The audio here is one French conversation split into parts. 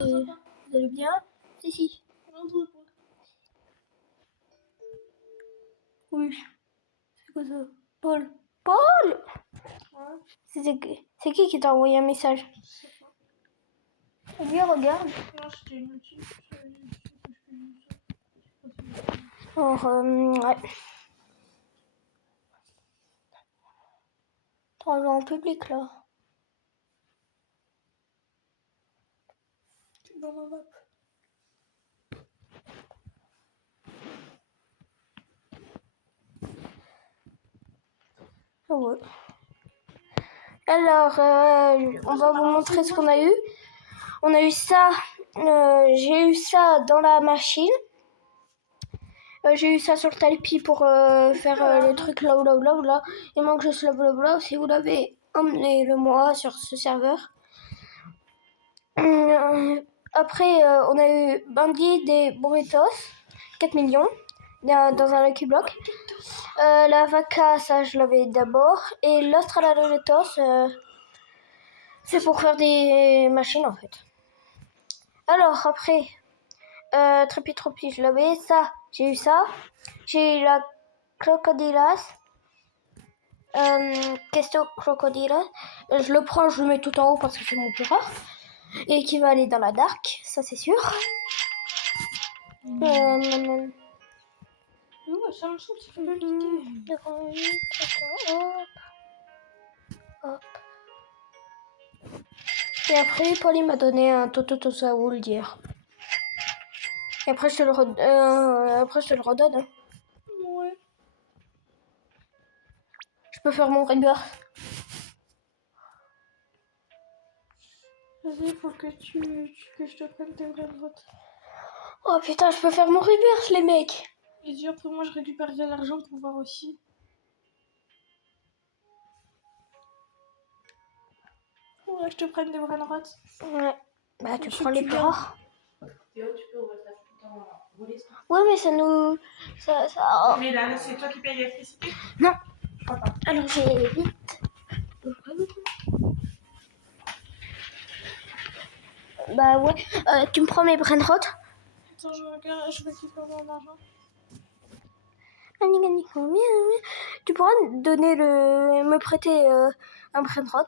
Vous allez bien? Si. Oui. C'est quoi ça? Paul? Paul? Ouais. C'est qui t'a envoyé un message? Je sais pas. Eh bien, regarde. Non, c'était une notif. Alors, ouais. On va en public là. Dans ma map. Oh ouais. Alors, on va vous montrer ce qu'on a eu. On a eu ça. J'ai eu ça dans la machine. J'ai eu ça sur le tapis pour faire le truc là. Il manque juste le blabla. Si vous l'avez, emmenez-le-moi sur ce serveur. Après, on a eu Bandit des Burritos, 4 millions, dans un Lucky Block. La Vaca, ça je l'avais d'abord. Et l'Australoretoss, c'est pour faire des machines en fait. Alors après, Tropi, je l'avais. Ça, j'ai eu ça. J'ai eu la Crocodilas. Question Crocodilas. Je le prends, je le mets tout en haut parce que c'est mon plus rare. Et qui va aller dans la dark, ça c'est sûr. Ouais, ça me semble, ça fait pas quitter. Hop. Et après, Pauline m'a donné un Tototosaoul d'hier. Et après, je te le redonne. Hein. Ouais. Je peux faire mon reverse. Vas-y, il faut que je te prenne tes vraies votes. Oh putain, je peux faire mon reverse, les mecs. Et dis, après moi, je récupérerai l'argent pour voir aussi. Ouais, je te prenne des vraies notes. Ouais. Bah, tu Ceux prends que les tu plus gardes. rares. Théo, tu peux ouvrir ta putain rouler ça. Ouais, mais ça nous. Ça... Mais là, c'est toi qui payes l'électricité? Non. Papa. Alors, j'ai vite. Bah, ouais. Tu me prends mes brainrot? Attends, je regarde, je récupère mon argent. Tu pourras me prêter un brainrot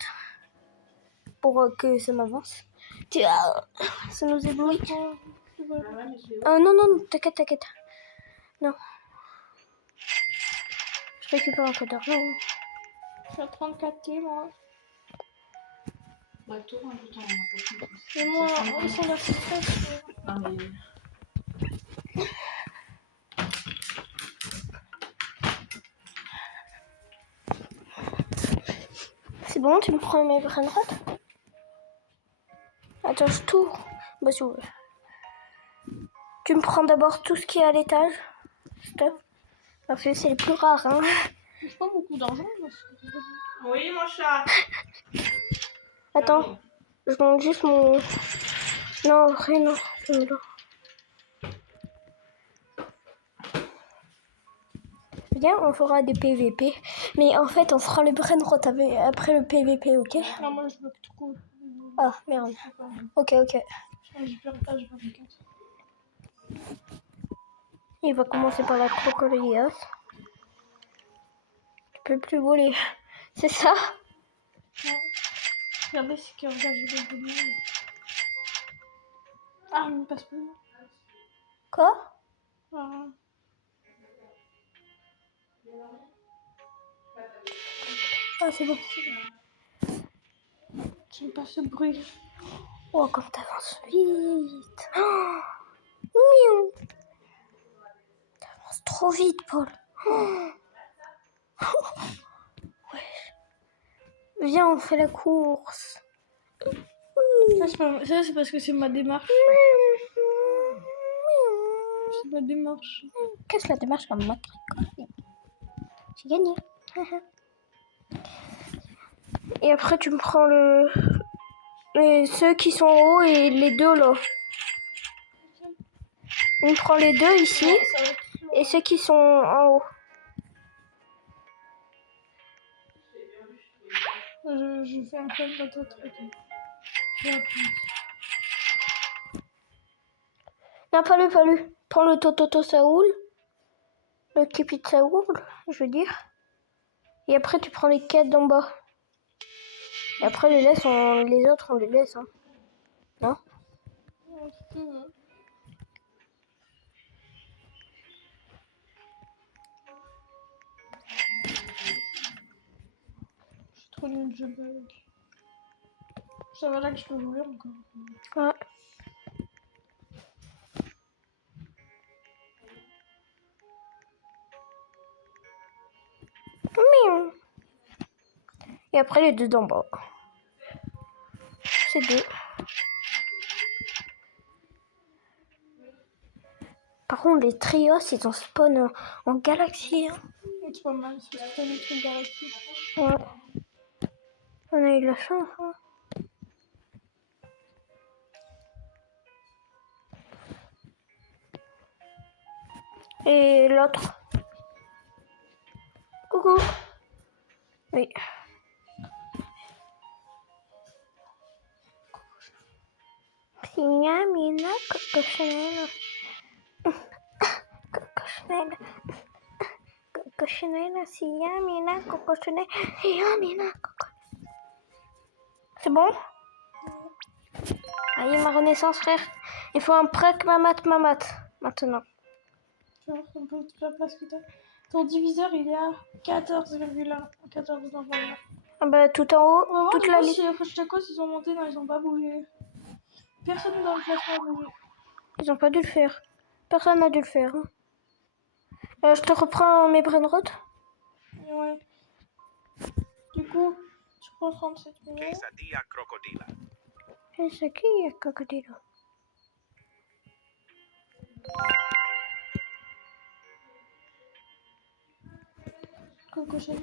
pour que ça m'avance. Ça nous éblouit. Non, t'inquiète. Non. Je récupère un peu d'argent. Je suis à 34 T, moi. Bah, toi, un peu de temps, on a pas plus. Et moi, ils sont là, c'est très. Non, mais. C'est bon, tu me prends mes brainrot? Attends, je tourne. Bah, si vous voulez. Tu me prends d'abord tout ce qui est à l'étage. Stop. Parce que c'est le plus rare, hein. J'ai pas beaucoup d'argent, Oui, mon chat. Attends, je monte juste mon... Non, après, non. Viens, on fera des PVP. Mais en fait, on fera le brainrot après le PVP, ok? Non, moi, je bloque tout court. Ah, merde. Ok. J'ai perdu page 24. Il va commencer par la crocodilas. Tu peux plus voler. C'est ça? Non. Regardez, c'est que regarde, je vais donner. Ah, il me passe plus. Quoi? Ah. Ah, c'est bon. J'aime pas ce bruit. Oh, comme t'avances vite. Oh, miaou. T'avances trop vite, Paul. Oh. Ouais. Viens, on fait la course. Ça, c'est parce que c'est ma démarche. C'est ma démarche. Qu'est-ce que la démarche comme ma J'ai gagné. Et après, tu me prends ceux qui sont en haut et les deux là. On me prend les deux ici et ceux qui sont en haut. Je fais un peu de truc. Non, pas lui. Prends le Tototo Saoul. Le Keep It Saoul, je veux dire. Et après, tu prends les quêtes d'en bas. Et après, les autres, on les laisse. Hein. Non? Je suis trop nul, je bug. Ça va là que je peux jouer encore. Ouais. Miaou. Et après, les deux d'en bas. C'est deux. Par contre, les trios, ils ont spawn en galaxie. Hein. C'est pas mal, c'est parce que t'as des trucs galaxies. Ouais. On a eu de la chance. Hein. Et l'autre. Coucou. Oui. Signamina, Coco Chanel. Coco Chanel. Coco Chanel, Signamina, Coco Chanel. Signamina, Coco. C'est bon? Allez, ma renaissance, frère. Il faut un prec mamat maintenant. Tu vois, un peu toute la place que t'as. Ton diviseur, il est à 14,1. 14,1. Ah bah, tout en haut, On va voir toute du la coup liste. si les Frochtakos ils ont monté. Non, ils ont pas bougé. Personne dans le classement a bougé. Ils ont pas dû le faire. Personne n'a dû le faire. Hein. Je te reprends mes brainrots. Et ouais. Du coup, je prends 37 millions. Quesadilla crocodila. Et c'est qui, Crocodilo? Coco Chanel.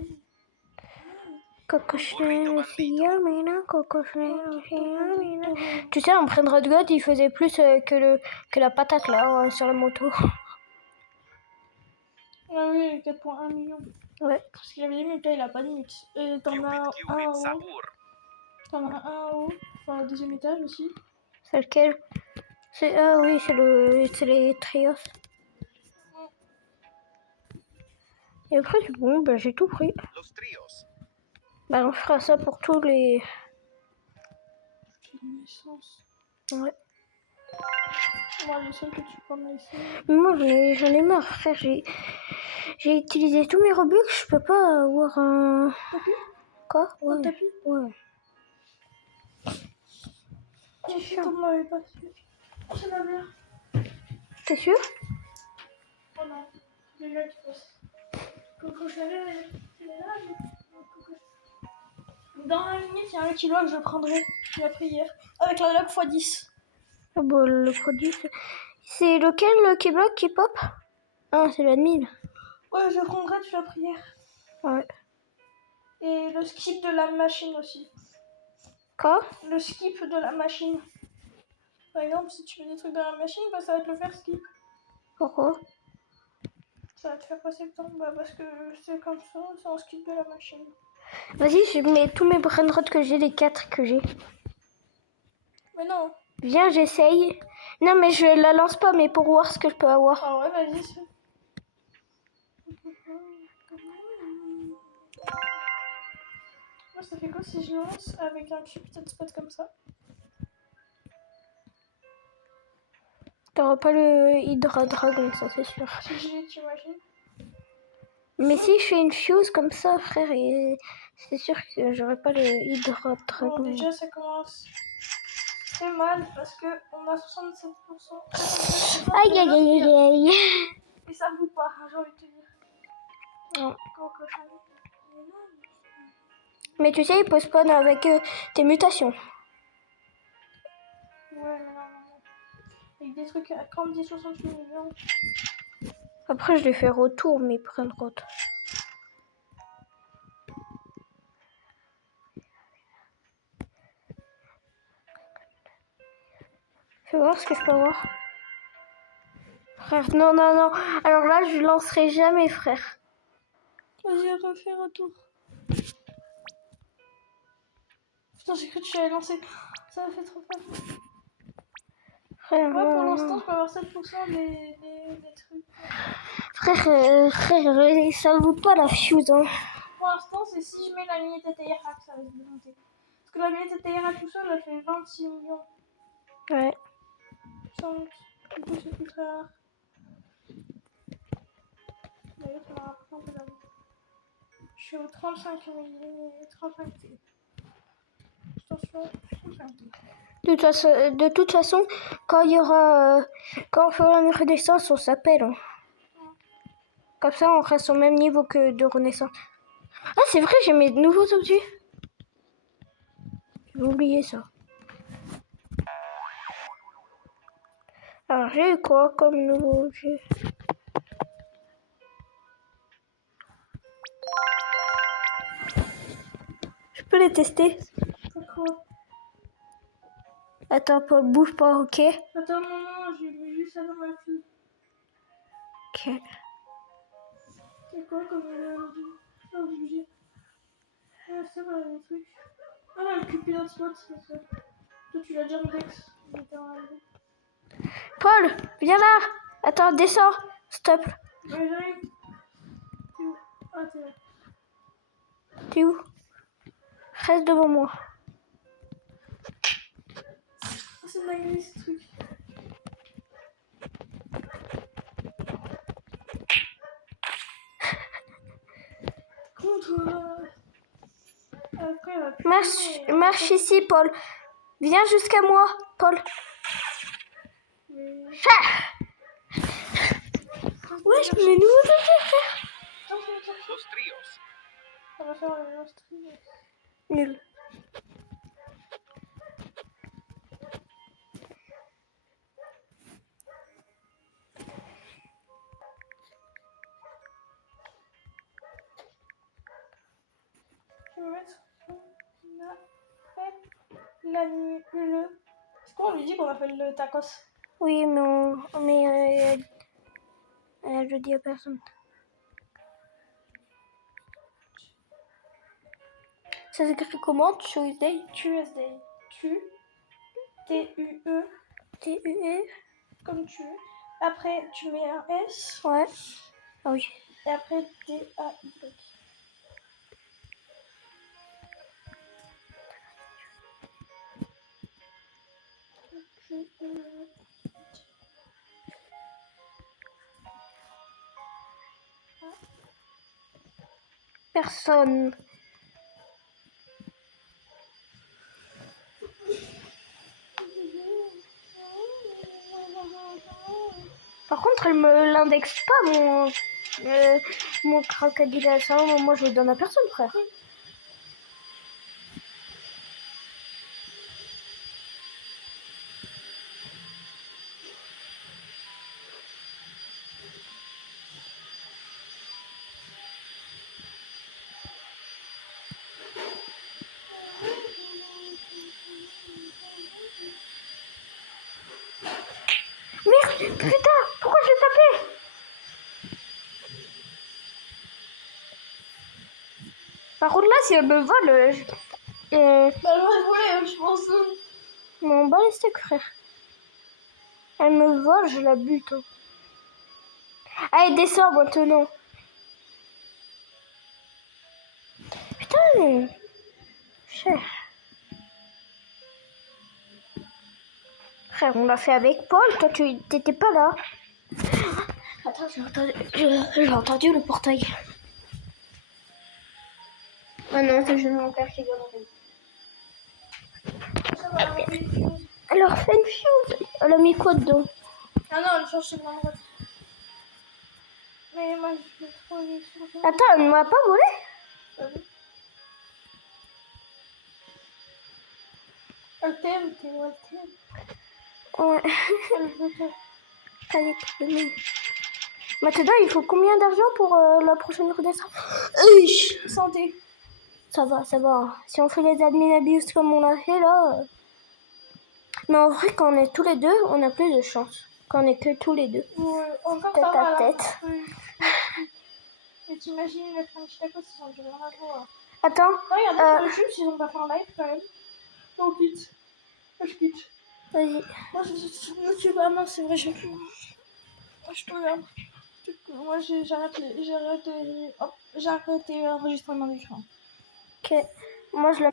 Coco Chanel, Signamina, Coco Chanel, Signamina. Tu sais, en brainrot God, il faisait plus que la patate là, sur la moto. Ah oui, 4,1 millions. Ouais. Parce qu'il avait des mutes, là il a pas de mutes. Et t'en as un en haut. Saur. T'en as un en haut. Enfin, au deuxième étage aussi. C'est lequel? Ah oui, c'est les trios. Et après, c'est bon, bah, j'ai tout pris. Los trios. Bah, on fera ça pour tous les... Naissance. Ouais. Moi, le seul que tu prends ici. Mais moi, j'en ai marre, frère. J'ai utilisé tous mes Robux, je peux pas avoir un... Tapis? Quoi? Un Ouais. tapis? Ouais. C'est chiant. Comme m'avait pas su. C'est ma mère. T'es sûr? Oh non. C'est là qui passe. Coco Chanel, c'est là. Coco Chanel. Dans la limite, il y a un kilo que je prendrai. J'ai appris hier. Avec la lock x10. Ah bah, le produit, c'est lequel qui bloque, qui pop? Ah, c'est l'admin. Ouais, je prendrai, tu l'as pris hier. Ouais. Et le skip de la machine aussi. Quoi? Le skip de la machine. Par exemple, si tu mets des trucs dans la machine, bah, ça va te le faire skip. Pourquoi? Ça va te faire passer le temps. Bah, parce que c'est comme ça, c'est un skip de la machine. Vas-y, je mets tous mes brainrots que j'ai, les 4 que j'ai. Mais non. Viens, j'essaye. Non, mais je la lance pas, mais pour voir ce que je peux avoir. Ah ouais, vas-y. Moi, ça fait quoi si je lance avec un cupid spot comme ça? T'auras pas le Hydra Dragon, ça c'est sûr. Si je l'ai, tu imagines? Mais si je fais une fuse comme ça, frère, et c'est sûr que j'aurai pas le Hydra Bon, Dragon. déjà, ça commence très mal parce qu'on a 67%. Aïe aïe aïe aïe aïe. Et ça vaut pas, j'ai envie de te dire. Non. Coco Chanel. Mais tu sais, il peut spawn avec tes mutations. Ouais, mais non. Avec des trucs à 30, 68 millions. Après, je les fais retour, mes brainrots. Je vais voir ce que je peux avoir. Frère, non. Alors là, je lancerai jamais, frère. Vas-y, refais retour. Putain, j'ai cru que tu allais lancer. Ça m'a fait trop peur. Frère, Moi, pour l'instant, je peux avoir 7% des trucs. frère, ça vaut pas la fuse, hein. Pour l'instant, c'est si je mets la mini TTR que ça risque de monter. Parce que la mini TTR tout seul, elle fait 26 millions. Ouais. Ça monte. Du coup, c'est plus très rare. D'ailleurs, ça m'a rappelé un peu d'avant. Je suis au 35 000. 35 000. Attention, 35 000. De toute façon, quand il y aura, quand on fera une renaissance, on s'appelle, hein. Comme ça, on reste au même niveau que de renaissance. Ah, c'est vrai, j'ai mes nouveaux objets. J'ai oublié ça. Alors, j'ai eu quoi comme nouveau objet? Je peux les tester? C'est quoi? Attends, Paul, bouge pas, ok? Attends, non, j'ai vu juste ça dans ma fille. Ok. C'est quoi comme objet? Ah, ça va, les trucs. Ah, le Cupid Spot, c'est ça. Toi, tu l'as déjà en Dex. Paul, viens là. Attends, descends. Stop. Ouais, j'arrive. T'es où? Ah, t'es là. T'es où? Reste devant moi. Ah, c'est dingue, ce truc. Contre. Après, elle va plus Marche ici, Paul. Viens jusqu'à moi, Paul. Mais... Wesh, mes nouveaux objets, frère. Attends. Los tríos. Ça va faire un stream. Nul. Je vais mettre la nuit. Est-ce qu'on lui dit qu'on a fait le tacos? Oui, je dis à personne. Ça s'écrit comment? Tuesday? Tuesday. T-U-E. T-U-E? Comme tu veux. Après, tu mets un S. Ouais. Ah oui. Et après, D-A-Y. Personne. Par contre, elle me l'indexe pas, mon crocodile à ça. Moi, je le donne à personne, frère. Merde, putain, pourquoi je l'ai tapé? Par contre, là, si elle me vole, Bah, elle va voler, je pense. m'en bats les steaks, frère. Elle me vole, je la bute. Hein. Allez, descends maintenant. Putain, cher. Frère, on l'a fait avec Paul. Toi, tu t'étais pas là. Attends, j'ai entendu le portail. Ah non, c'est juste mon père qui doit l'enlever. Ça va, elle a mis une fuse. Elle a refait une fuse. Elle a mis quoi dedans? Ah non, elle change ses blancs. Mais moi, je vais trop les changer. Attends, elle ne m'a pas volé? Elle t'aime, Théo, elle t'aime. Ouais. Elle veut te... Allez, demain. Maintenant, il faut combien d'argent pour la prochaine renaissance? Santé. Ça va, ça va. Si on fait les admin abuse comme on l'a fait là. Mais en vrai, quand on est tous les deux, on a plus de chance. Quand on est que tous les deux. Ouais, encore Tête ça va, à là. tête. Oui. Mais t'imagines le French tacos, ils ont du rien à voir. Attends. Regardez sur YouTube s'ils ont pas fait un live quand même. On quitte. Je quitte. Vas-y. Moi, je suis sur YouTube. Ah mince, c'est vrai, j'ai plus. Moi, je te regarde. Moi, j'ai arrêté l'enregistrement d'écran. Ok. Moi, je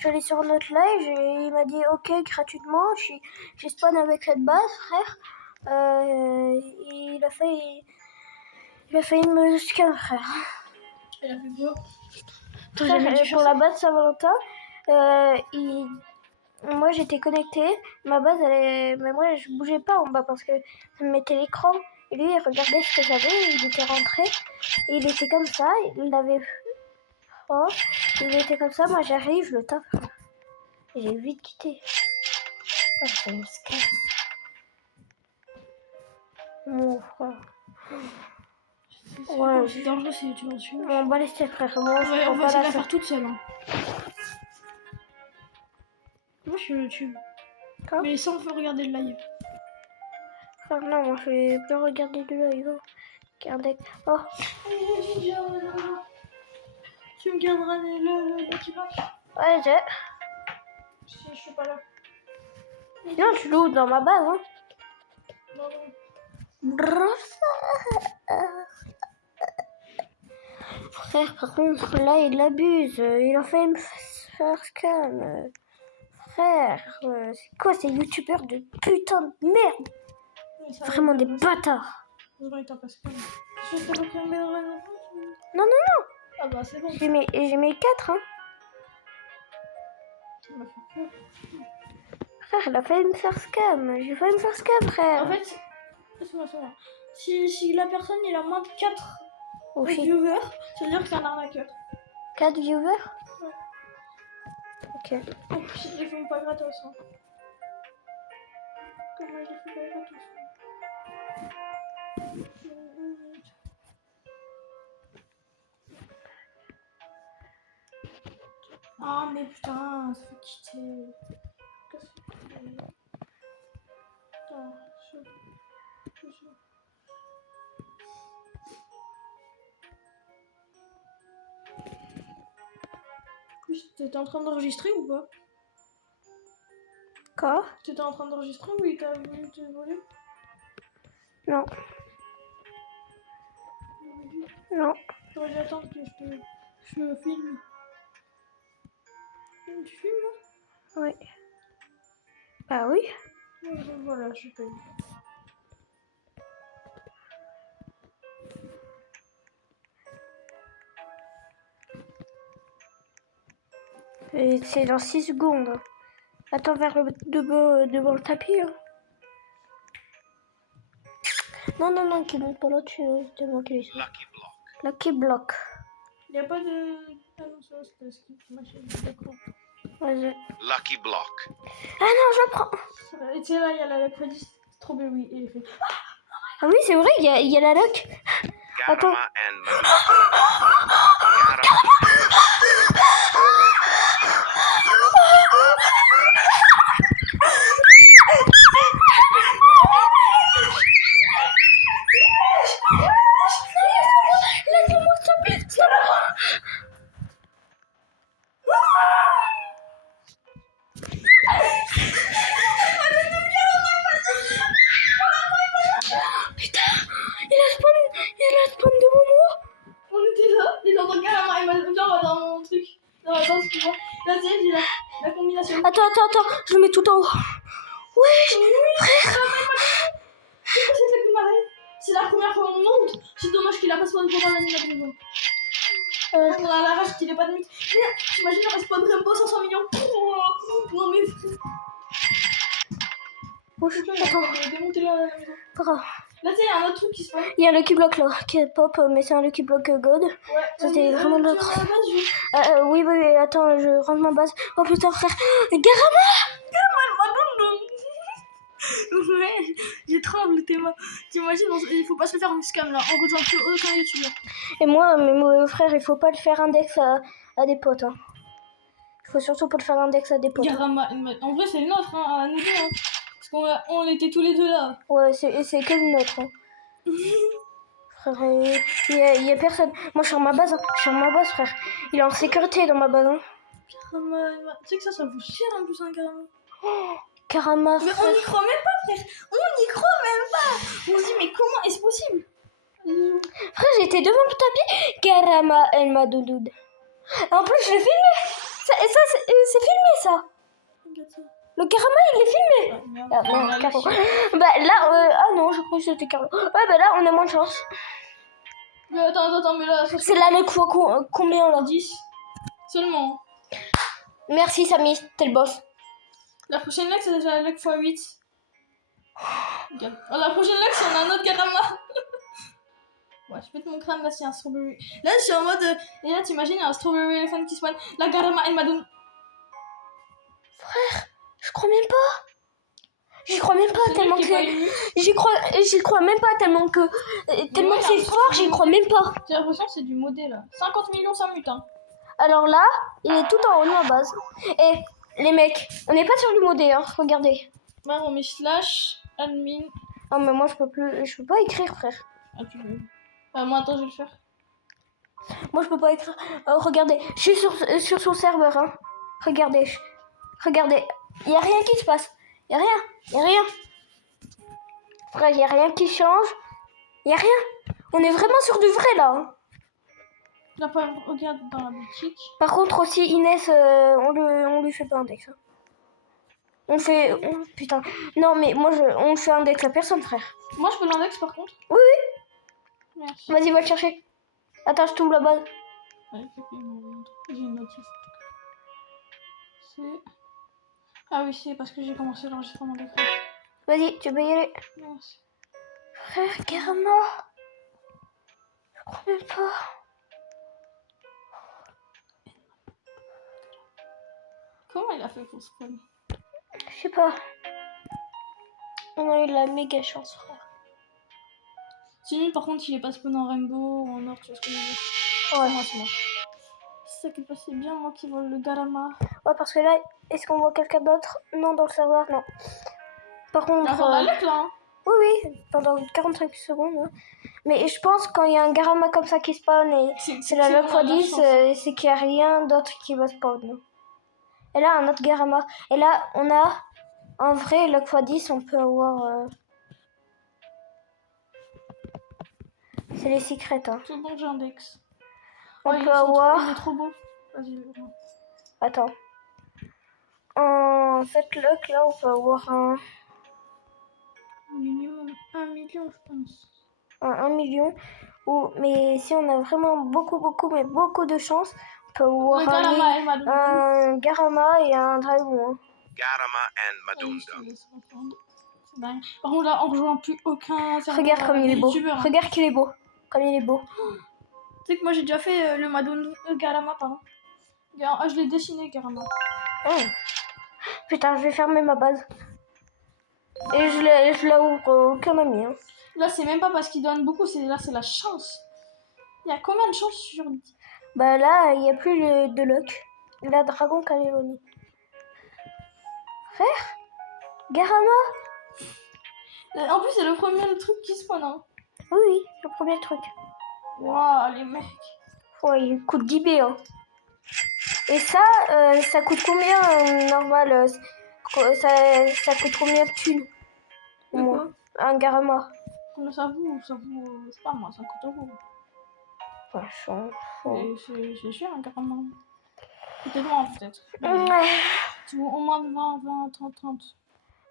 suis allée sur notre live et il m'a dit ok gratuitement. J'ai spawn avec cette base, frère. Il a failli me scam, frère. Elle a fait quoi? Frère, pour la base Saint-Valentin, moi j'étais connectée, ma base mais moi je bougeais pas en bas parce que ça me mettait l'écran. Et lui il regardait ce que j'avais, il était rentré, et il était comme ça, il avait froid, il était comme ça, moi j'arrive, je le tape. Et j'ai vite quitté. Oh, c'est une scam. Mon frère. Ouais, C'est dangereux si tu vas dessus. on va laisser frère, moi je Ouais, prends on va pas essayer de la la faire toute seule. Hein. Moi, je suis sur YouTube. Quoi Mais sans faire regarder le live. Frère, non, moi je vais plus regarder de live. Regardez. Oh, Tu me garderas l'équipage ouais, si je suis pas là. non, tu loues dans ma base, hein. Non, non. Frère, par contre, là, il abuse. Il a fait me faire scam. Frère, c'est quoi ces youtubeurs de putain de merde? Mais ça Vraiment va, des ça va. bâtards. Heureusement, il t'a pas scam. Tu sais, t'as pas cramé dans la maison? Non, non, Ah bah, c'est bon. j'ai mis 4, hein. Ça m'a fait peur. Frère, il a failli me faire scam. J'ai failli me faire scam, frère. En fait, laisse-moi ça. Si la personne il a moins de 4 Aussi, viewers, ça veut dire que c'est un arnaqueur. 4 viewers. Ouais. Ok. En plus, ils les font pas gratos. Hein. Comment ils les font pas gratos? Ah, mais putain, ça fait quitter. Qu'est-ce que c'est? Attends, je... T'étais en train d'enregistrer ou pas? Quoi? T'étais en train d'enregistrer ou il t'a voulu te voler? Non. Non. J'aurais dû attendre que je filme. Tu filmes là? Oui. Bah oui. Voilà, je paye. Et c'est dans 6 secondes. Attends vers devant le tapis. Hein. Non, qui monte pas là-dessus. C'est moi qui l'ai fait. Lucky block. Lucky block. Il n'y a pas de. Ah non, ça c'était skip, machin, d'accord. Vas-y. Lucky block. Ah non, je prends. Et tu sais, là, il y a la crédit, c'est trop bien, oui, et il fait. Ah oui, c'est vrai, il y a la lock. Attends. Garama and Marie. Garama. Laisse-moi stop. Putain, il a spawn devant moi. On était là, et j'entends carrément, il m'a dit, viens, on va dans mon truc. Dans la danse, tu vois. Là, tu sais, j'ai la combinaison. Attends, je le mets tout en haut. Ouais, frère. C'est quoi cette lac marée? C'est la première fois qu'on monte. C'est dommage qu'il a pas spawn pendant l'animation. On a la rage qu'il ait pas de mythe. Merde, t'imagines, on respawnerait un boss à 100 millions. Non, mais frère. Bouge, attends. On va démonter la maison. Grave. Là, tu sais, il y a un autre truc qui se passe. Il y a un Lucky Block là, qui est pop, mais c'est un Lucky Block God. Ouais, Ça, c'était vraiment de l'autre. l'autre. Oui, attends, je rentre ma base. Oh putain, frère. Garama. Ouais, j'ai tremble, t'imagines, il faut pas se faire un scam là, on rejoint plus aucun youtubeur. Et moi, mais mon frère, il faut pas le faire index à des potes. Hein. Il faut surtout pas le faire index à des potes. Garama, en vrai c'est le nôtre, hein, à nous deux, hein. Parce qu'on était tous les deux là. Ouais, c'est que le nôtre. Hein. Frère, il y a personne. Moi, je suis en ma base, hein. Je suis en ma base, frère. Il est en sécurité dans ma base. Hein. Garama, tu sais que ça vaut cher en plus, un Garama. Oh, Karama, Mais on frère. n'y croit même pas, frère. On n'y croit même pas. On se dit, mais comment est-ce possible? Frère, j'étais devant le tapis. Karama El Madoud. En plus, je l'ai filmé. C'est filmé, ça. Regarde ça. Le Karama, il est filmé. Ah, merde. Ah, merde, Caro. Bah là, ah non, je crois que c'était Caro. Ouais, bah là, on a moins de chance. Mais attends, mais là, ça C'est la luck fois combien, là? 10 seulement. Merci, Samy, t'es le boss. La prochaine luck, c'est déjà la luck x8. Regarde. Oh, la prochaine luck, c'est on a un autre Garama. Ouais, je pète mon crâne là, c'est un strawberry. Là, je suis en mode. Et là, t'imagines, il y a un strawberry elephant qui spawn. La Garama, elle m'a donné. Je crois même pas. J'y crois même pas C'est tellement lui qui est pas que... ému. J'y crois même pas tellement que... Tellement ouais, que c'est l'impression fort, que j'y c'est crois même pas. J'ai l'impression que c'est du modé là. 50 millions, ça mute, hein. Alors là, il est tout en haut de ma base. Et les mecs, on n'est pas sur du modé, hein. Regardez. Bah, on met slash admin. Ah, mais moi, je peux pas écrire, frère. Ah, tu veux. Bah, moi, attends, je vais le faire. Moi, je peux pas écrire. Regardez, je suis sur son serveur, hein. Regardez. Regardez. Il y a rien qui se passe. Il y a rien. Frère, il y a rien qui change. Il y a rien. On est vraiment sur du vrai, là. Hein. Là, regarde dans la boutique. Par contre, aussi, Inès, on lui fait pas index. Hein. On fait... putain. Non, mais moi, on fait index à personne, frère. Moi, je peux l'index par contre. Oui. Merci. Vas-y, va le chercher. Attends, je t'ouvre la base. Ouais, j'ai une notif. C'est. Ah oui, c'est parce que j'ai commencé l'enregistrement d'écran. Vas-y, tu peux y aller. Merci. Frère, Karama. Je crois même pas. Comment il a fait pour spawn? Je sais pas. On a eu de la méga chance, frère. C'est nul, par contre, il est pas spawn en rainbow ou en or, tu vois ce que je veux dire. Ouais. Moi, c'est moi. C'est ça qui passait bien, moi qui vole le Garama. Ouais, parce que là, est-ce qu'on voit quelqu'un d'autre? Non, dans le serveur, non. Par Il y a contre... encore la luck là, hein. Oui, pendant 45 secondes. Hein. Mais je pense quand il y a un Garama comme ça qui spawn et c'est la luck vraiment x10, la chance. c'est qu'il n'y a rien d'autre qui va spawn. Hein. Et là, un autre Garama. Et là, on a... En vrai, luck x10, on peut avoir... C'est les secrets, hein. C'est bon, j'index. On il peut est avoir... il est trop beau. Vas-y, ouvre. Attends. En fait, luck, là, on peut avoir un... Minimum 1 million, je pense. 1 million. Mais si on a vraiment beaucoup de chance, on peut avoir Le Garama, elle m'a donné. un Garama et un dragon. Hein. Garama and Ah oui, Madunda. c'est dingue. Par contre, là, on rejoint plus aucun serveur. Regarde comme il est beau. YouTubeur, hein. Regarde qu'il est beau. Comme il est beau. Tu sais que moi, j'ai déjà fait le Madonna, Garama, pardon. Je l'ai dessiné, Garama. Oh. Putain, je vais fermer ma base. Et je la ouvre aucun ami. Hein. Là, c'est même pas parce qu'il donne beaucoup, là, c'est la chance. Il y a combien de chances sur 10? Bah là, il n'y a plus de luck. La dragon Kaleloni. Frère Garama. En plus, c'est le premier truc qui spawn, hein. Oui, le premier truc. Waouh, les mecs. Ouais, il coûte 10 B. Hein. Et ça, ça coûte combien normal ça coûte combien de thunes? De quoi? Un Garama. Mais ça vaut, je sais pas moi, 50 €. Ouais, C'est cher, un Garama. Peut-être moins, peut-être. Ouais. Tu vois, au moins 20, 30.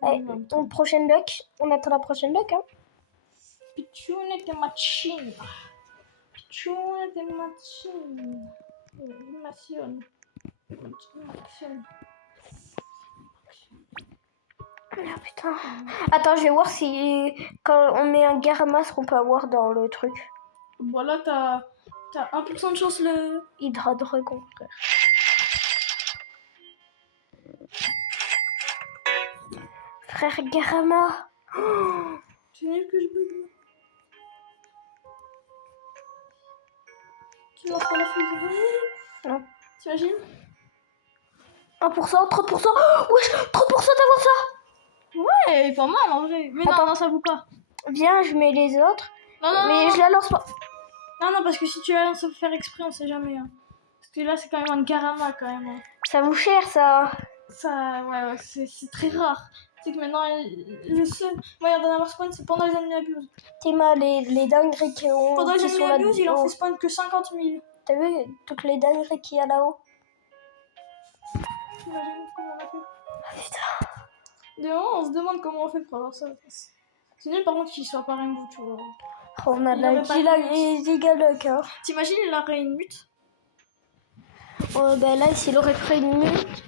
Allez, une prochaine luck. On attend la prochaine luck. Hein. Pichoune était machine. Pichoune était machine. Machine. Ah putain. Attends, je vais voir si quand on met un Garama, ce qu'on peut avoir dans le truc. Voilà, t'as 1% de chance le... Hydra Dragon, frère. Frère Garama. Oh, C'est nul que je bug. Tu vas pas la fusion? Non. T'imagines? 1%, 30%. Oh, wesh, 30% d'avoir ça. Ouais, pas mal en vrai. Mais Attends. non, ça vaut pas. Viens, je mets les autres. Non, Mais je la lance pas. Non, parce que si tu vas se faire exprès, on sait jamais. Hein. Parce que là, c'est quand même un Garama quand même. Hein. Ça vaut cher, ça. Ça, ouais, c'est très rare. C'est que maintenant, le seul moyen d'en avoir spawn, c'est pendant les ennemis abuse. Tima, les dingueries qui ont. Pendant les qui ennemis sont abuse, il en là-haut. fait spawn que 50 000. T'as vu toutes les dingueries qu'il y a là-haut? T'imagines comment on a fait? Ah putain. De moment, on se demande comment on fait pour avoir ça. C'est nul par contre qu'il soit pas Rainbow, tu vois. Oh, on a Il de la aurait pas Gigaloc, hein. T'imagines, il aurait une mute? Ben là, s'il aurait fait une mute,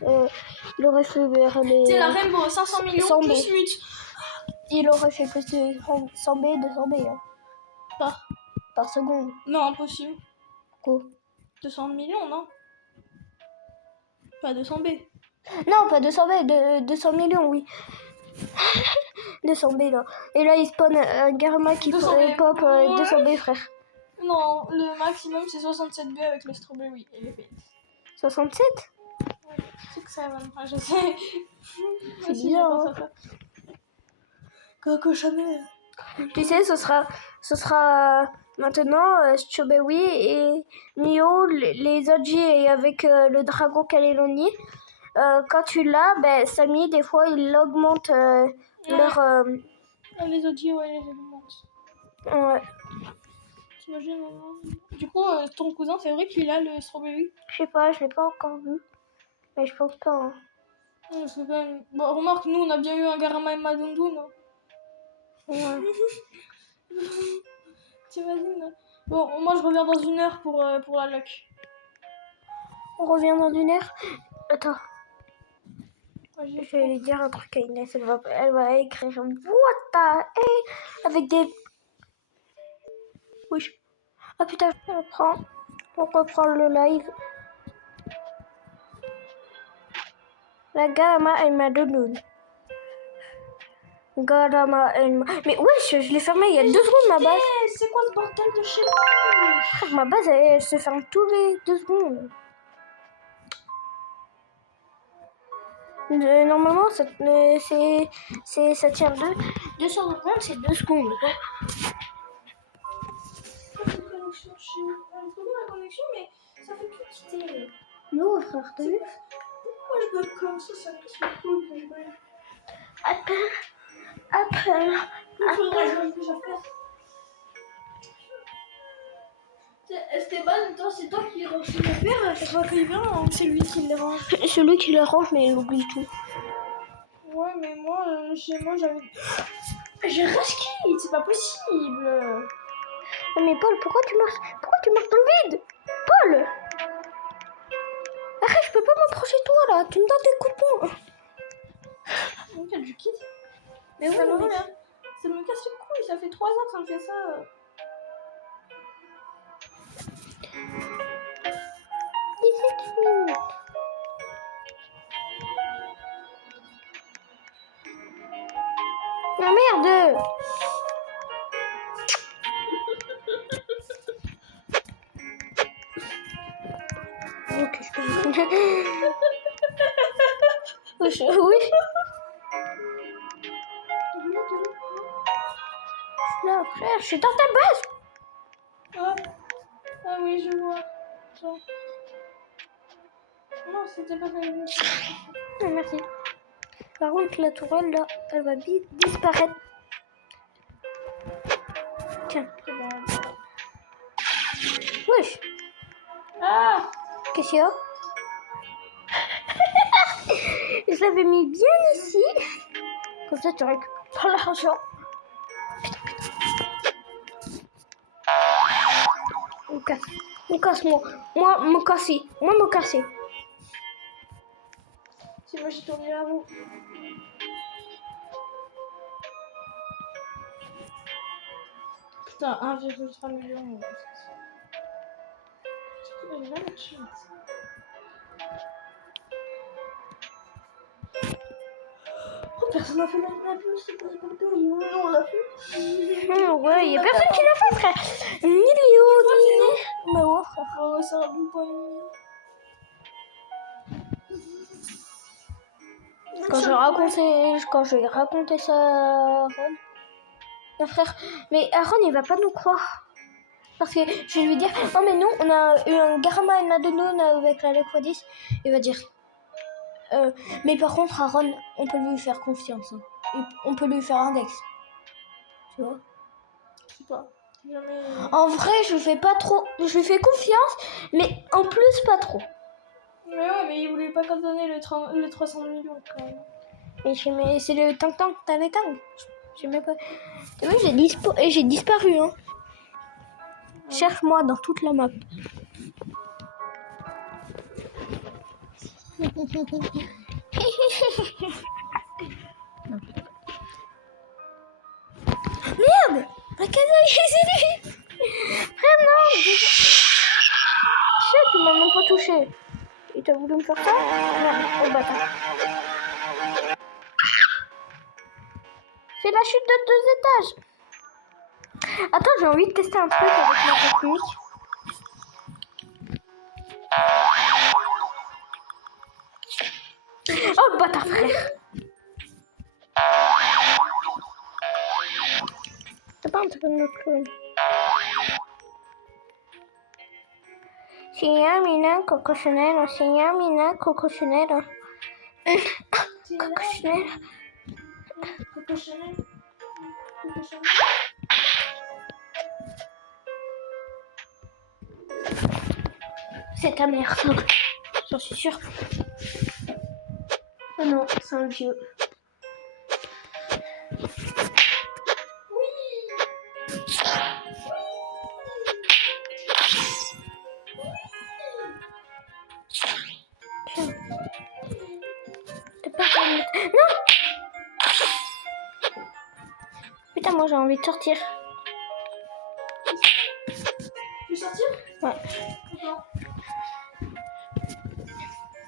il aurait fait vers les. C'est la Rainbow, 500 millions 100 plus B. mute. Il aurait fait plus de 100 B, 200 B, hein, par seconde. Non, impossible. Quoi? 200 millions, non? Pas 200 B. Non, pas 200 B, 200 millions, oui. 200 B là. Et là, il spawn un Garma qui 200 B. pop Ouais. 200 B, frère. Non, le maximum c'est 67 B avec le strawberry et les paints. 67? C'est que ça, même. Ah, je sais. C'est bien, hein. Coco Chanel. Tu sais, ce sera maintenant Strawberry et Nio, les OG et avec le dragon Calélonie. Quand tu l'as, ben, Samy, des fois, il augmente leur. Les audios, ouais, les augmentent. Ouais. T'imagines maintenant? Du coup, ton cousin, c'est vrai qu'il a le strawberry? Je sais pas, je l'ai pas encore vu. Mais je pense pas. Hein. Non, c'est quand même... Bon, remarque, nous, on a bien eu un Garama et Madundou, non? Ouais. T'imagines? Bon, moi, je reviens dans 1 heure pour la luck. On revient dans 1 heure. Attends, Ouais, je vais lui dire un truc à Inès. Elle va écrire What the hey avec des. Oui. Ah putain, on reprend le live. La Garama et Madundou. Garama et Mais wesh, je l'ai fermé il y a 2 secondes ma base. C'est quoi ce bordel de chez moi? Ma base elle se ferme tous les 2 secondes. Normalement ça tient 2 secondes, c'est 2 secondes. La connexion, mais ça fait tout quitter. Non frère, t'as vu? Pourquoi je bloque comme ça casse le couille que je veux. Après. Il faudrait que je fasse déjà faire. Esteban, toi, c'est toi qui range les affaires à chaque fois qu'il vient, ou c'est lui qui les range? Celui qui le range mais il oublie tout. Ouais, mais moi, chez moi, j'avais... J'ai Raskid, c'est pas possible. Mais Paul, pourquoi tu marches dans le vide? Paul! Arrête, je peux pas m'approcher de toi là, tu me donnes des coups de poing. Donc, il y a du kit. Mais oui, Ça me mais... ça me casse les couilles, ça fait 3 ans que ça me fait ça. 17 minutes. Ah merde! Ok, je peux. Oui. Là, frère, je suis dans ta base. Ah oui, je vois. Attends. Non, c'était pas ça. Ah, merci. Par contre, la tourelle, là, elle va vite disparaître. Tiens. Wesh. Ah! Qu'est-ce qu'il y a? Je l'avais mis bien ici. Comme ça, tu récupères pas l'argent. On casse, moi, me casser. Si moi j'ai tourné la roue. Putain, 1,3 million. J'ai jamais de chance. Oh, personne n'a fait la plus, c'est pas ce on l'a fait. Ouais, y a personne qui l'a fait, frère. Ni Léo, ni... Mais ouais, frère. Oh, ça va pas Quand je vais raconter ça à Aaron, mon frère, mais Aaron il va pas nous croire. Parce que je vais lui dire, oh mais nous on a eu un Garama et Madundou avec la Lequadis. Il va dire, Mais par contre, Aaron, on peut lui faire confiance. Hein. On peut lui faire un Dex. Tu vois? Je sais pas. Jamais. En vrai, je fais pas trop. Je lui fais confiance, mais en plus, pas trop. Mais ouais, mais il voulait pas quand donner le 300 millions quand même. Mais c'est le tang-tang, tang. J'ai même pas. T'as vu, j'ai disparu. Hein. Cherche-moi dans toute la map. Merde! La casa est Vraiment! Chut, tu m'as même pas touché. Il t'a voulu me faire ça? Merde, oh bâtard. C'est la chute de 2 étages. Attends, j'ai envie de tester un truc avec ma technique. Oh bâtard frère! C'est pas un truc de clown. Signamina cocosonero, signamina cocosonero. Cocosonero. Coco Chanel. Coco Chanel. C'est ta mère, j'en suis sûre. Oh non, c'est un vieux. Tiens. T'as pas envie de mettre... Non! Putain, moi j'ai envie de sortir. Tu veux sortir? Ouais. D'accord.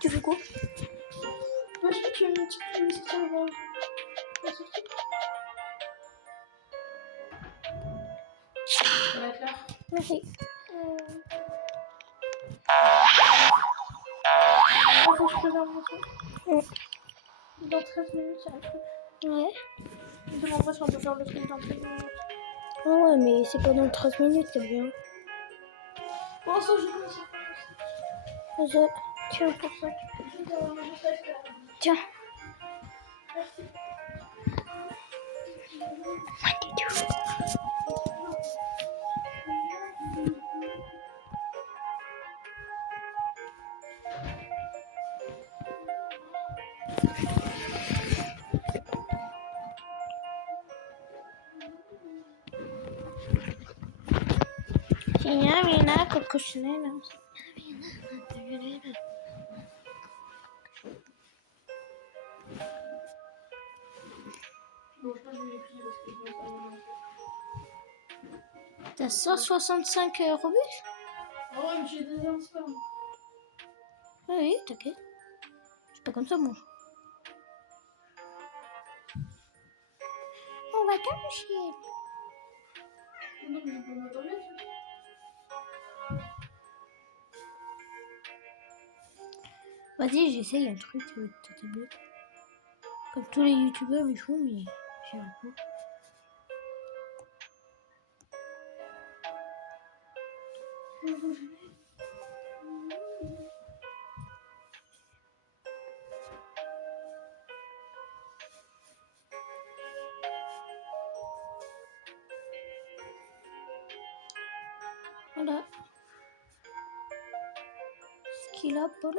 Tu fais quoi? Moi je tu veux sortir le verre. Tu veux sortir? Ça va être l'heure. Merci. Faut que je préserve mon truc. Dans 13 minutes, il y a un truc. Ouais. Demande-moi si on peut faire le truc dans 13 minutes. Ah ouais, mais c'est pas dans 13 minutes, c'est bien. Bon, ça, je commence à faire ça. Tiens. Pour ça, je vais t'avoir juste à faire. Tiens. Merci. Signamina cocosonero. Bon, je pense que je vais les plier parce que je pense que T'as 165 robustes? ah ouais, mais j'ai des inspires. Oui, t'inquiète. C'est pas comme ça, moi. On va cacher. Non, mais je peux m'attendre. Vas-y, j'essaye un truc avec ta tablette. Comme tous les youtubeurs ils font, mais j'y arrive pas. Voilà. Ce qu'il a, Paul.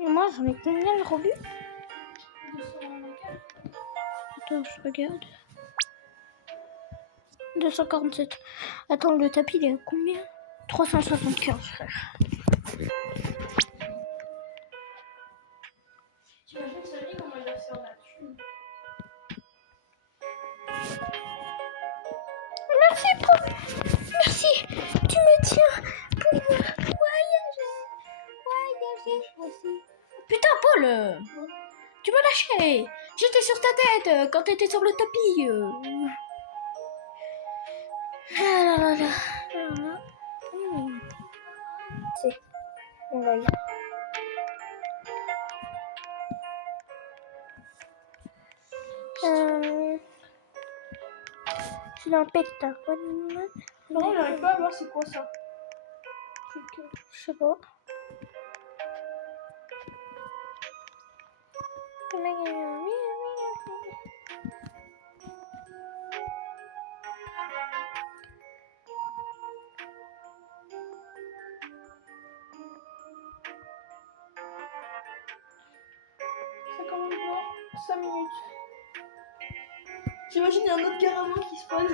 Et moi, j'en ai combien de rebus? 224. Attends, je regarde. 247. Attends, le tapis, il est à combien? 375, frère. T'imagines Sally comment elle va se faire la thune? Merci, Paul. Merci. Tu me tiens pour voyager. Voyager aussi. Putain, Paul. Tu m'as lâché. J'étais sur ta tête quand t'étais sur le tapis. Ah là là là. C'est. On va y. C'est un pétard. Non, j'arrive pas à voir c'est quoi ça. Je sais pas. Ça commence dans 5 minutes. J'imagine il y a un autre carrément qui se passe.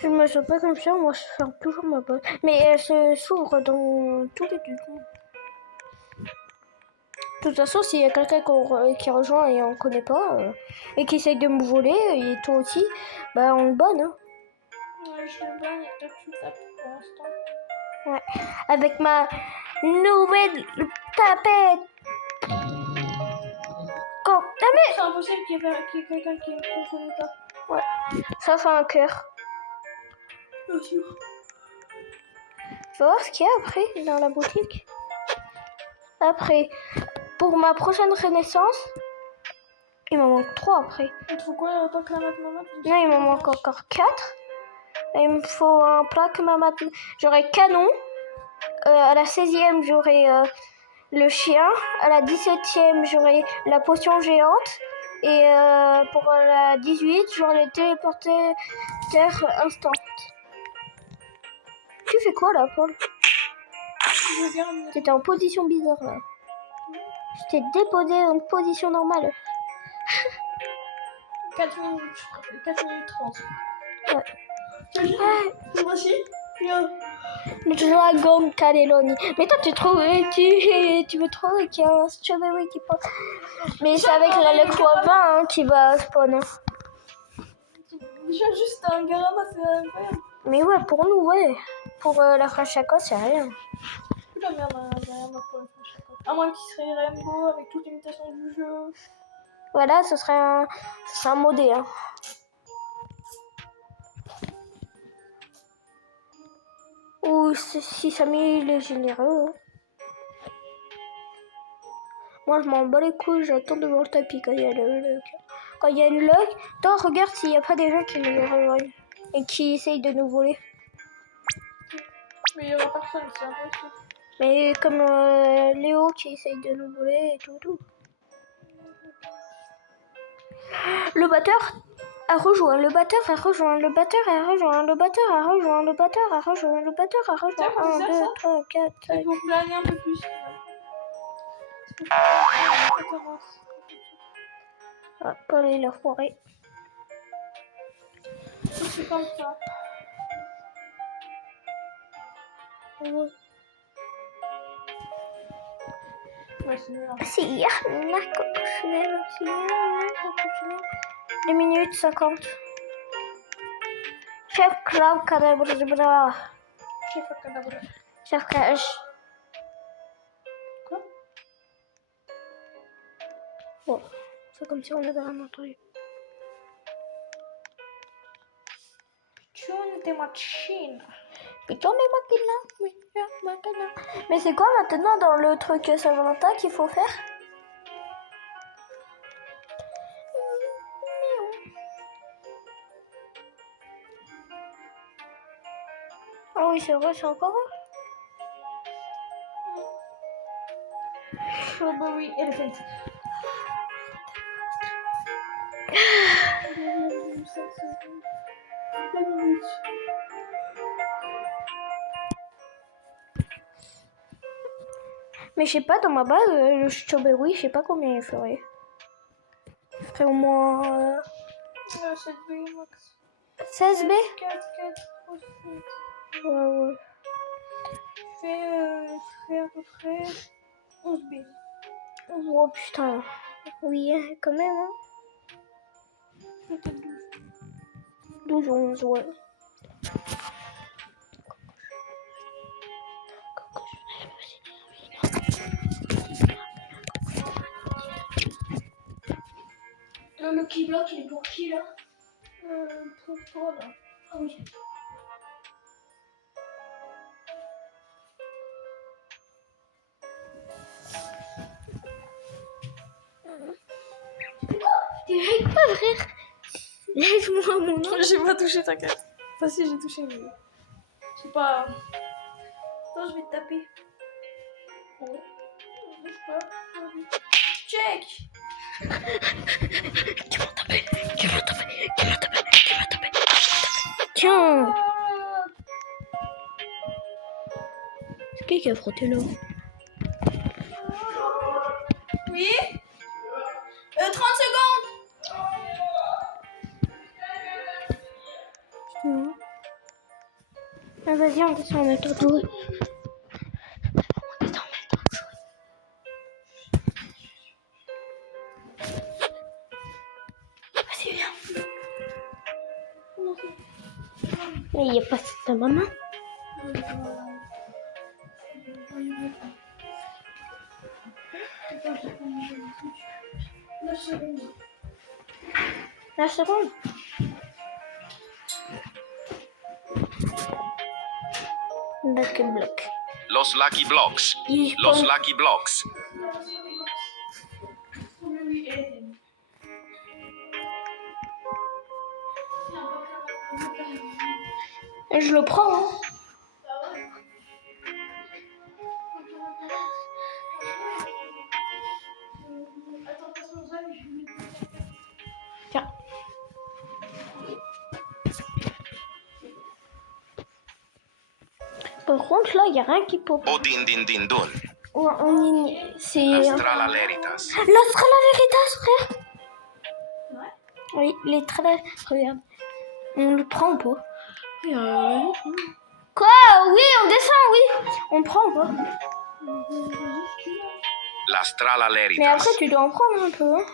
Je me sens pas comme ça, moi je ferme toujours ma porte. Mais elle se s'ouvre dans tous les deux. De toute façon, s'il y a quelqu'un qui rejoint et on connaît pas, et qui essaye de me voler, et toi aussi, bah on le bonne. Hein. Ouais, je le banne et toi tu le tapes pour l'instant. Ouais. Avec ma nouvelle tapette. Quand C'est impossible qu'il y ait quelqu'un qui ne connaît pas. ça fait un cœur. Bien sûr. Tu vas voir ce qu'il y a après dans la boutique. Après, pour ma prochaine renaissance, il m'en manque 3 après. Il te faut quoi, pas que la maman? Non, il m'en manque encore 4. Et il me faut un plat que ma mat. J'aurai canon. À la 16e, j'aurai le chien. À la 17e, j'aurai la potion géante. Et pour la 18, j'aurai le téléporteur instant. Tu fais quoi là, Paul? Je regarde. T'étais en position bizarre là. Je t'ai déposé en position normale. 4 minutes, 4 minutes 30. Ouais. Voici. Viens. Le dragon Caleloni. Mais toi, tu veux trop qu'il y a un strawberry qui passe. Mais c'est avec le Quavin hein, qui va spawn. Déjà juste un garama, c'est incroyable. Mais ouais, pour nous, ouais. Pour la French Chaco, c'est rien. La merde, un garama pour la French Chaco. À moins qu'il serait Rainbow avec toute l'imitation du jeu. Voilà, ce serait un modé. Hein. Ou si Samy est généreux. Hein. Moi, je m'en bats les couilles, j'attends devant le tapis quand il y a quand il y a une luck. Toi, regarde s'il n'y a pas des gens qui nous rejoignent et qui essayent de nous voler. Mais il y aura personne, c'est impossible. Mais comme Léo qui essaye de nous voler et tout. Le batteur a rejoint, le batteur a rejoint, le batteur a rejoint, le batteur a rejoint, le batteur a rejoint, le batteur a rejoint. 1, 2, 3, 4, 5. Il faut planer un peu plus. Ah, Paul il a foiré. C'est comme ça. Ouais. Ouais, c'est nul. Si, 2 minutes 50. Chef Club Cadabra. Chef à cadavre. Chef Crash. Quoi? Bon, c'est comme si on avait rien entendu. Tune de machine. Putain, mais c'est quoi maintenant dans le truc Saint-Valentin qu'il faut faire? Ah oui, c'est vrai, c'est encore Strawberry Elephant. Mais je sais pas, dans ma base, le strawberry, je sais pas combien il ferait. Il ferait au moins 7B max. 16B? 4, 3, 7. Ouais. Fait à peu près 11B. Oh putain. Oui, quand même. Hein. Peut-être 12, 12. 11, ouais. Le Lucky Block, il est pour qui là? Pour toi là. Ah oui. Tu rigoles pas, frère. Laisse-moi mon nom. J'ai pas touché, t'inquiète. Enfin si, j'ai touché, mais... C'est pas... Attends, je vais te taper. Oh. Bouge pas. Check. Qui m'a tapé. Tiens. Ah. C'est qui a frotté l'eau? Oui 30 secondes. Ah, vas-y, on descend en même temps. Vas-y, viens. Mais il n'y a pas ta maman. La seconde. Back block. Los Lucky Blocks. Il Los prend- Lucky Blocks. Je le prends. Hein. Tiens. Par contre, là, il n'y a rien qui pop. Odin din din dun. C'est... Astrala Leritas. L'Astralaritas, frère. Oui, les traits. Regarde. On le prend ou pas? Quoi? Oui, on descend, oui. On prend ou pas? L'Astrala Mais Leritas. après, tu dois en prendre un peu. Hein.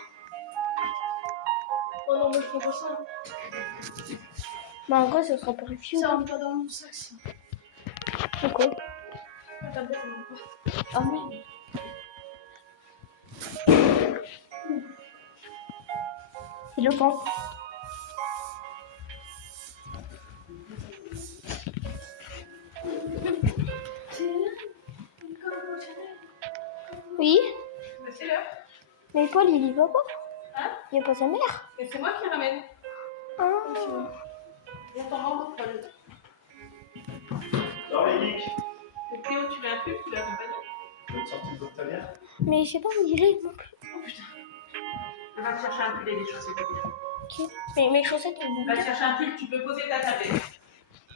Oh non, mais je prends pas ça. Là. Bah, en vrai, ça sera pas réussi. Ça rentre pas dans mon sac, ça. Pourquoi? La tablette, elle rentre pas. Ah oui. Il le prend. Oui. Mais c'est l'heure. Mais Paul, il y va pas. Hein? Il n'y a pas sa mère. Mais c'est moi qui ramène. Ah. Viens t'en rendre, Paul. Alors Eric, Et Théo, tu l'as plus, tu l'as accompagné. tu veux te sortir de ta mère? Mais je sais pas où il est. Donc. Oh putain. Va te chercher un pull et des chaussettes. Ok. Mais mes chaussettes, elles vont Va te chercher un pull, tu peux poser ta tablette.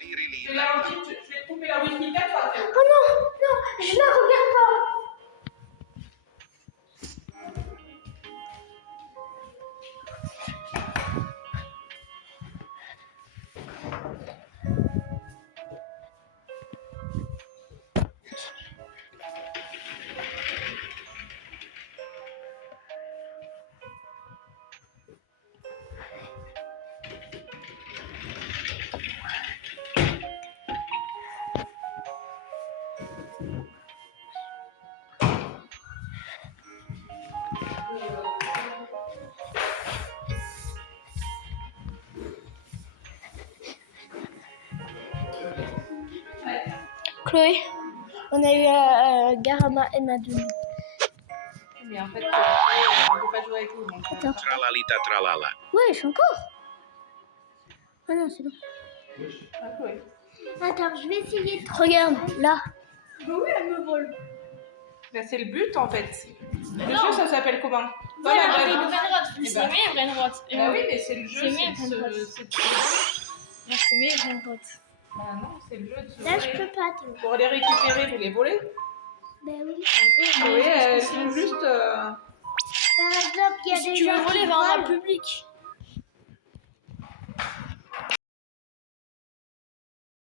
Je te garantis, je vais te couper la wifi 4 fois, Théo. Oh non, non, je la regarde pas. Chloé, on a eu Garama et Nadine. Mais en fait, on ne peut pas jouer avec vous. Donc, Attends. Tralalita tralala. Ouais, je suis encore. Ah non, c'est bon. ah, Chloé. Attends, je vais essayer de... Regarde, là. Bah oui, elle me vole. Bah, c'est le but en fait. Le jeu, ça s'appelle comment? Voilà, Voilà, avec bah, le droite. Eh C'est ben. mieux, brain droite. bah oui, mais c'est le jeu. C'est mieux, c'est brain droite. de C'est mieux, brain droite. Bah non, c'est le jeu de se Là, je voler. peux pas. Pour les récupérer, vous les volez. Ben oui. Chloé, elle joue juste. Par exemple, il y a Si des tu veux gens voler qui vers un volent. public.